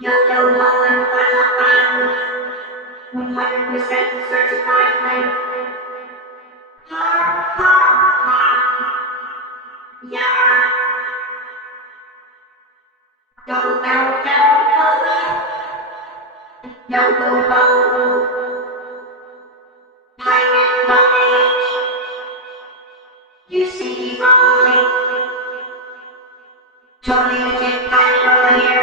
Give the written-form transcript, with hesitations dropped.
YOLO Holland Wild 100% certified life. Ha ha ha. Yeah. Go go go go. Yo ho ho. Pirate knowledge. You see me rolling. Totally legit pirate over here.